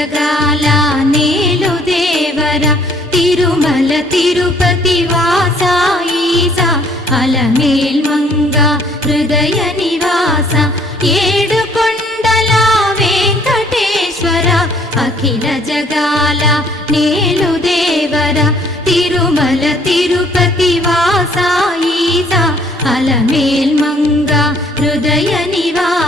జగాల నేలు దేవర తిరుమల తిరుపతి వాస ఈసా అలమేల్ మంగ హృదయ నివాస ఏడు కొండల వెంకటేశ్వర అఖిల జగాల నేలు దేవర తిరుమల తిరుపతి వాస ఈసా అలమేల్ మంగ హృదయ నివాస